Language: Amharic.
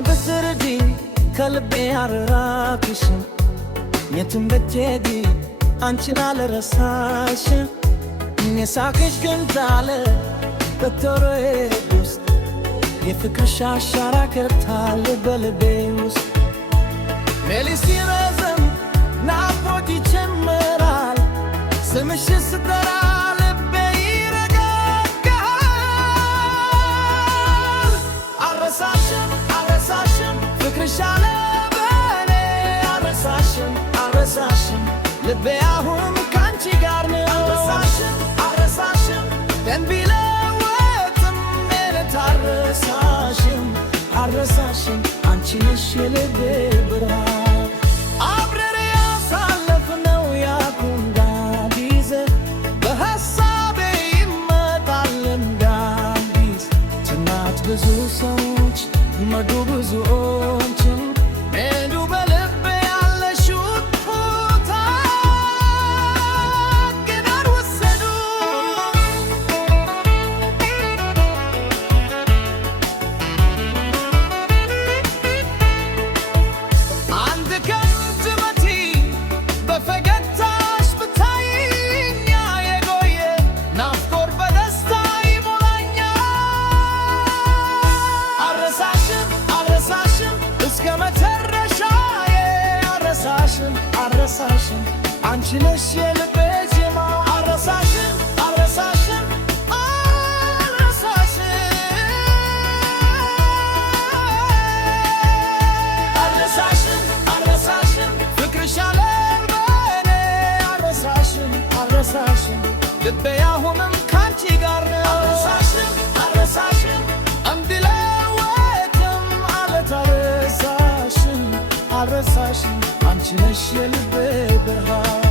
بتردي قلبي عراكشن የትም ብትሄጂ አንቺን አልረሳሽም የሳቅሽ ግንዛለ በጆሮዬ ውስጥ የፍቅርሽ አሻራ ከርታል በልቤ ውስጥ ሌሊት ሲረዝም ናፍቆት ይጨምራል ስምሽ ስጠራ ልቤ ይረጋጋል አልረሳሽም አልረሳሽም ፍቅርሽ አለ አልረሳሽም ልቤ አሁን ካንቺ ጋር ነው አልረሳሽም ቀን ቢለወጥም እኔ አልረሳሽም አንቺ ነሽ የልቤ ብርሃን አብረን ያሳለፍነው ያኩንዳ ጊዜ በሐሳቤ ይመጣል እንዳዲስ ትናንት ብዙ ሰዎች መዱ ብዙዎችን ሄዱ አልረሳሽም አንቺ ነሽ የልቤ ዜማ አልረሳሽም አልረሳሽም አልረሳሽም አልረሳሽም ፍቅርሽ አለ በኔ አልረሳሽም አልረሳሽም ልቤ አሁንም ካንቺ ጋር ነው አልረሳሽም አልረሳሽም እንዲለወጥም አልረሳሽም አንቺ ነሽ የልቤ ብርሃን